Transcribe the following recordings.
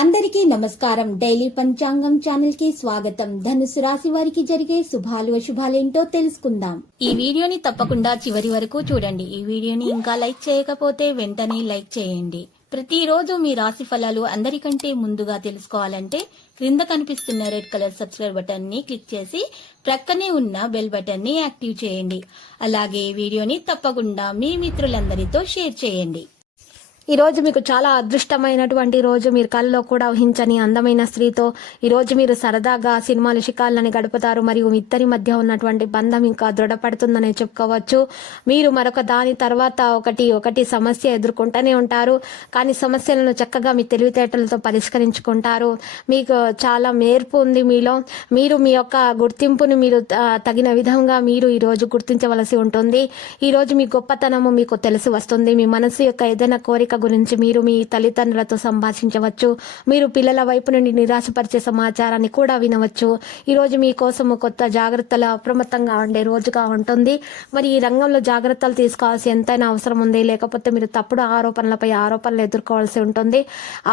అందరికీ నమస్కారం. డైలీ పంచాంగం ఛానల్ కి స్వాగతం. ధనుసు రాశి వారికి జరిగే శుభాలు అశుభాలేంటో తెలుసుకుందాం. ఈ వీడియోని తప్పకుండా చివరి వరకు చూడండి. ఈ వీడియోని ఇంకా లైక్ చేయకపోతే వెంటనే లైక్ చేయండి. ప్రతిరోజు మీ రాశి ఫలాలు అందరికంటే ముందుగా తెలుసుకోవాలంటే క్రింద కనిపిస్తున్న రెడ్ కలర్ సబ్స్క్రైబ్ బటన్ ని క్లిక్ చేసి ప్రక్కనే ఉన్న బెల్ బటన్ ని యాక్టివ్ చేయండి. అలాగే వీడియోని తప్పకుండా మీ మిత్రులందరితో షేర్ చేయండి. ఈ రోజు మీకు చాలా అదృష్టమైనటువంటి రోజు. మీరు కల్లో కూడా ఊహించని అందమైన స్త్రీతో ఈ రోజు మీరు సరదాగా సినిమాలు షికార్లని గడుపుతారు. మరియు ఇద్దరి మధ్య ఉన్నటువంటి బంధం ఇంకా దృఢపడుతుందనే చెప్పుకోవచ్చు. మీరు మరొక దాని తర్వాత ఒకటి సమస్య ఎదుర్కొంటూనే ఉంటారు. కానీ సమస్యలను చక్కగా మీ తెలివితేటలతో పరిష్కరించుకుంటారు. మీకు చాలా నేర్పు ఉంది మీలో. మీరు మీ యొక్క గుర్తింపును మీరు తగిన విధంగా మీరు ఈ రోజు గుర్తించవలసి ఉంటుంది. ఈ రోజు మీ గొప్పతనము మీకు తెలిసి వస్తుంది. మీ మనసు యొక్క ఏదైనా కోరిక గురించి మీరు మీ తల్లిదండ్రులతో సంభాషించవచ్చు. మీరు పిల్లల వైపు నుండి నిరాశపరిచే సమాచారాన్ని కూడా వినవచ్చు. ఈ రోజు మీకోసం కొత్త జాగ్రత్తలు అప్రమత్తంగా ఉండే రోజుగా ఉంటుంది. మరి ఈ రంగంలో జాగ్రత్తలు తీసుకోవాల్సి ఎంతైనా అవసరం ఉంది. లేకపోతే మీరు తప్పుడు ఆరోపణలపై ఆరోపణలు ఎదుర్కోవాల్సి ఉంటుంది.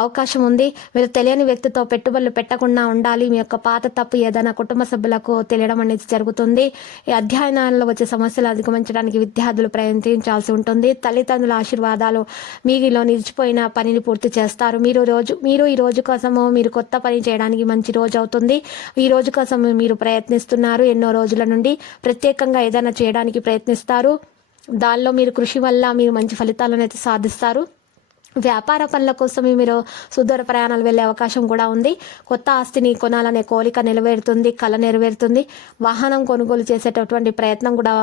అవకాశం ఉంది. మీరు తెలియని వ్యక్తితో పెట్టుబడులు పెట్టకుండా ఉండాలి. మీ యొక్క పాత తప్పు ఏదైనా కుటుంబ సభ్యులకు తెలియడం అనేది జరుగుతుంది. ఈ అధ్యయనాల్లో వచ్చే సమస్యలు అధిగమించడానికి విద్యార్థులు ప్రయత్నించాల్సి ఉంటుంది. తల్లిదండ్రుల ఆశీర్వాదాలు మీలో నిలిచిపోయిన పనిని పూర్తి చేస్తారు. మీరు ఈ రోజు కోసము మీరు కొత్త పని చేయడానికి మంచి రోజు అవుతుంది. ఈ రోజు కోసం మీరు ప్రయత్నిస్తున్నారు. ఎన్నో రోజుల నుండి ప్రత్యేకంగా ఏదైనా చేయడానికి ప్రయత్నిస్తారు. దానిలో మీరు కృషి వల్ల మీరు మంచి ఫలితాలను అయితే సాధిస్తారు. వ్యాపార పనుల కోసం మీరు సుదూర ప్రయాణాలు వెళ్లే అవకాశం కూడా ఉంది. కొత్త ఆస్తిని కొనాలనే కోరిక నెరవేరుతుంది. కళ నెరవేరుతుంది. వాహనం కొనుగోలు చేసేటటువంటి ప్రయత్నం కూడా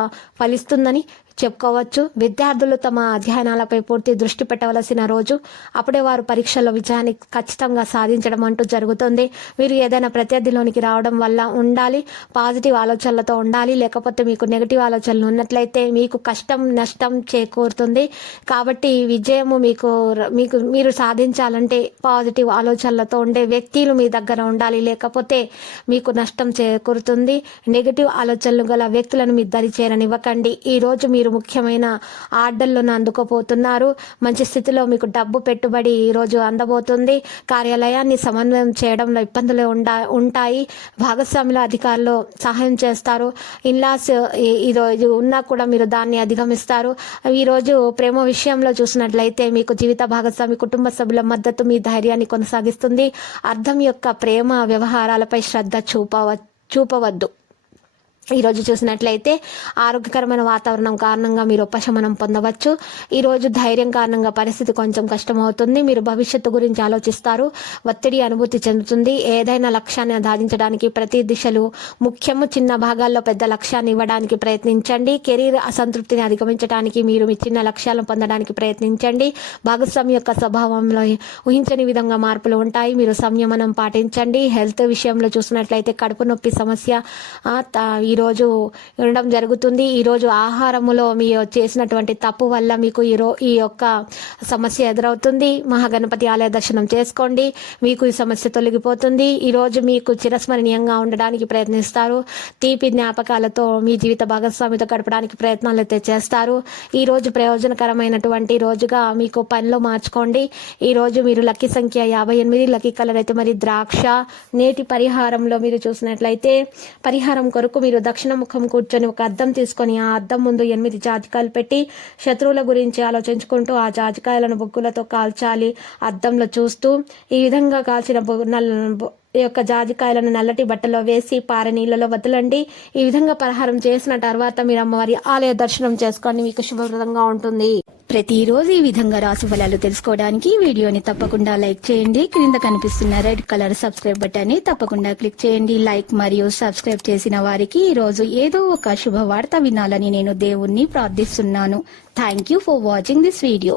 ఫలిస్తుందని చెప్పుకోవచ్చు. విద్యార్థులు తమ అధ్యయనాలపై పూర్తి దృష్టి పెట్టవలసిన రోజు. అప్పుడే వారు పరీక్షల్లో విజయాన్ని ఖచ్చితంగా సాధించడం అంటూ జరుగుతుంది. మీరు ఏదైనా ప్రత్యర్థిలోనికి రావడం వల్ల ఉండాలి. పాజిటివ్ ఆలోచనలతో ఉండాలి. లేకపోతే మీకు నెగిటివ్ ఆలోచనలు ఉన్నట్లయితే మీకు కష్టం నష్టం చేకూరుతుంది. కాబట్టి విజయము మీరు సాధించాలంటే పాజిటివ్ ఆలోచనలతో ఉండే వ్యక్తులు మీ దగ్గర ఉండాలి. లేకపోతే మీకు నష్టం చేకూరుతుంది. నెగిటివ్ ఆలోచనలు గల వ్యక్తులను మీ దరి చేరనివ్వకండి. ఈ రోజు మీరు ముఖ్యమైన ఆర్డర్లను అందుకోబోతున్నారు. మంచి స్థితిలో మీకు డబ్బు పెట్టుబడి ఈ రోజు అందబోతుంది. కార్యాలయాన్ని సమన్వయం చేయడంలో ఇబ్బందులు ఉంటాయి. భాగస్వాముల అధికారులు సహాయం చేస్తారు. ఇన్లాస్ ఈరోజు ఉన్నా కూడా మీరు దాన్ని అధిగమిస్తారు. ఈరోజు ప్రేమ విషయంలో చూసినట్లయితే మీకు జీవిత భాగస్వామి కుటుంబ సభ్యుల మద్దతు మీ ధైర్యాన్ని కొనసాగిస్తుంది. అర్థం యొక్క ప్రేమ వ్యవహారాలపై శ్రద్ధ చూపవద్దు. ఈరోజు చూసినట్లయితే ఆరోగ్యకరమైన వాతావరణం కారణంగా మీరు ఉపశమనం పొందవచ్చు. ఈరోజు ధైర్యం కారణంగా పరిస్థితి కొంచెం కష్టమవుతుంది. మీరు భవిష్యత్తు గురించి ఆలోచిస్తారు. ఒత్తిడి అనుభూతి చెందుతుంది. ఏదైనా లక్ష్యాన్ని సాధించడానికి ప్రతి దిశలు ముఖ్యము. చిన్న భాగాల్లో పెద్ద లక్ష్యాన్ని ఇవ్వడానికి ప్రయత్నించండి. కెరీర్ అసంతృప్తిని అధిగమించడానికి మీరు మీ చిన్న లక్ష్యాలను పొందడానికి ప్రయత్నించండి. భాగస్వామి యొక్క స్వభావంలో ఊహించని విధంగా మార్పులు ఉంటాయి. మీరు సంయమనం పాటించండి. హెల్త్ విషయంలో చూసినట్లయితే కడుపు నొప్పి సమస్య ఈరోజు ఉండడం జరుగుతుంది. ఈరోజు ఆహారములో మీరు చేసినటువంటి తప్పు వల్ల మీకు ఈ యొక్క సమస్య ఎదురవుతుంది. మహాగణపతి ఆలయ దర్శనం చేసుకోండి. మీకు ఈ సమస్య తొలగిపోతుంది. ఈరోజు మీకు చిరస్మరణీయంగా ఉండడానికి ప్రయత్నిస్తారు. తీపి జ్ఞాపకాలతో మీ జీవిత భాగస్వామితో గడపడానికి ప్రయత్నాలు అయితే చేస్తారు. ఈరోజు ప్రయోజనకరమైనటువంటి రోజుగా మీకు పనిలో మార్చుకోండి. ఈరోజు మీరు లక్కీ సంఖ్య 58, లక్కీ కలర్ అయితే మరి ద్రాక్ష. నేటి పరిహారంలో మీరు చూసినట్లయితే పరిహారం కొరకు మీరు దక్షిణ ముఖం కూర్చొని ఒక అద్దం తీసుకొని ఆ అద్దం ముందు 8 జాజికాయలు పెట్టి శత్రువుల గురించి ఆలోచించుకుంటూ ఆ జాజికాయలను బొగ్గులతో కాల్చాలి. అద్దంలో చూస్తూ ఈ విధంగా కాల్చిన ఈ యొక్క జాజికాయలను నల్లటి బట్టలో వేసి పారే నీళ్ళలో వదలండి. ఈ విధంగా పరిహారం చేసిన తర్వాత మీరు అమ్మవారి ఆలయ దర్శనం చేసుకోండి. మీకు శుభప్రదంగా ఉంటుంది. ప్రతిరోజు ఈ విధంగా రాశి ఫలాలు తెలుసుకోవడానికి వీడియోని తప్పకుండా లైక్ చేయండి. క్రింద కనిపిస్తున్న రెడ్ కలర్ సబ్స్క్రైబ్ బటన్ ని తప్పకుండా క్లిక్ చేయండి. లైక్ మరియు సబ్స్క్రైబ్ చేసిన వారికి ఈ రోజు ఏదో ఒక శుభవార్త వినాలని నేను దేవుణ్ణి ప్రార్థిస్తున్నాను. Thank you for watching this video.